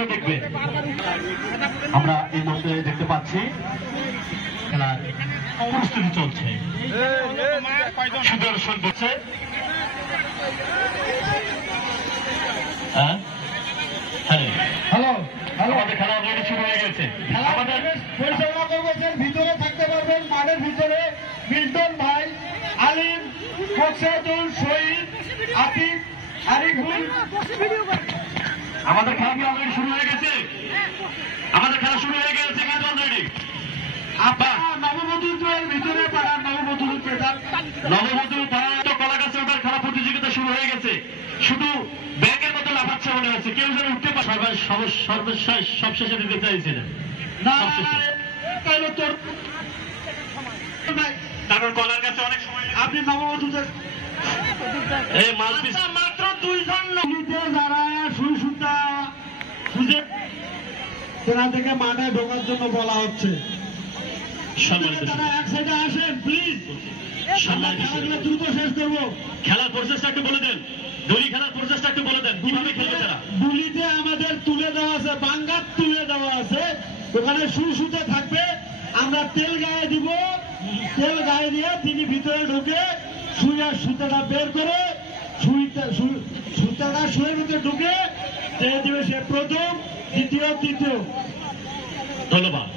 খেলাগুলো দেখবে। আমরা এই মুহূর্তে দেখতে পাচ্ছি খেলার প্রস্তুতি চলছে, সুদর্শন করছে। হ্যালো, আমাদের খেলা অলরেডি শুরু হয়ে গেছে। আমাদের পরিচালনা করবেন, ভিতরে থাকতে পারবেন, মাঠের ভিতরে মিল্টন ভাই, আলিম, মোকসাদুল, শহীদ, আতিক, আরিফুল। আমাদের খেলা কি অলরেডি শুরু হয়ে গেছে? আমাদের খেলা শুরু হয়ে গেছে কিন্তু অলরেডি। নববধূর ভিতরে পাড়ার নববধূর কলাগাছে ওটার খেলা প্রতিযোগিতা শুরু হয়ে গেছে। শুধু ব্যাংকের মতো লাফাচ্ছে মনে হচ্ছে, কেউ যেন উঠতে পারে। সবশেষে দিতে চাইছিলেন কারণ কলার কাছে অনেক সময় আপনি নববধূদের মাত্র 2 জন যারা সুই সুতা খুঁজে তেনা থেকে মাঠে ঢোকার জন্য বলা হচ্ছে, তারা এক সাইডে আসেন প্লিজ। খেলাগুলো দ্রুত শেষ করবো। খেলার প্রসেসটা একটু বলে দেন, দড়ি খেলার প্রসেসটা একটু বলে দেন, কিভাবে খেলবে তারা? দুলিতে আমাদের তুলে দেওয়া আছে, বাঙ্গাত তুলে দেওয়া আছে, ওখানে সুই সুতে থাকবে। আমরা তেল গায়ে দিব, তেল গায়ে দিয়ে তিনি ভিতরে ঢুকে সুইয়ার সুতাটা বের করে সুতাটা সুয়ের ভিতরে ঢুকে দিয়ে দিবে সে প্রথম, দ্বিতীয়, তৃতীয়। ধন্যবাদ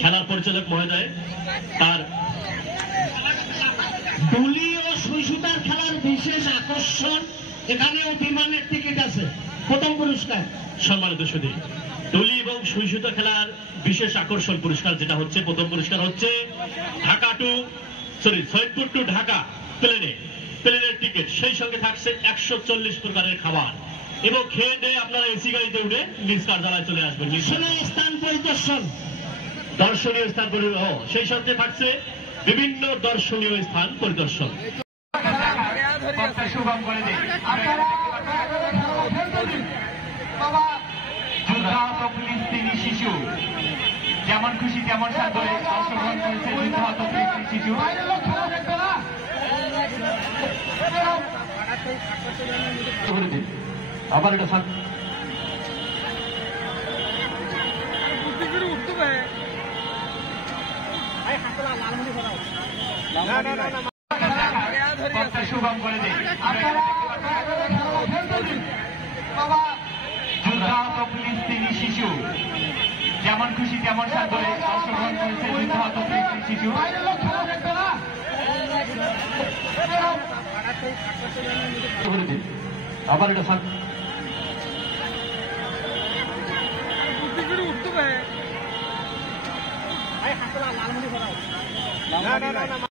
খেলার পরিচালক মহোদয়। তার ডুলি ও সুই সুতার খেলার বিশেষ আকর্ষণ, এখানেও বিমানের টিকিট আছে। প্রথম পুরস্কার সম্মানিত সুধী, ডলি এবং সুই সুতা খেলার বিশেষ আকর্ষণ পুরস্কার যেটা হচ্ছে, প্রথম পুরস্কার হচ্ছে সৈয়দপুর টু ঢাকা প্লেনের টিকিট, সেই সঙ্গে থাকছে 140 প্রকারের খাবার এবং খেয়ে দিয়ে আপনারা এসি গাড়িতে উঠে নিজ কার্যালয়ে চলে আসবেন। স্থান পরিদর্শন, দর্শনীয় স্থান পরিদর্শন, সেই সঙ্গে থাকছে বিভিন্ন দর্শনীয় স্থান পরিদর্শন। সুগম করে দিন। যুদ্ধাহত ফিলিস্তিনি শিশু যেমন খুশি তেমন সাদরে অংশগ্রহণ করেছে যুদ্ধাহত ফিলিস্তিনি শিশু। আবার এটা সুগম করে দিন। যুদ্ধাহত ফিলিস্তিনি শিশু যেমন খুশি তেমন সাদরে অংশগ্রহণ করেছে যুদ্ধাহত ফিলিস্তিনি শিশু। আবার এটা উঠতে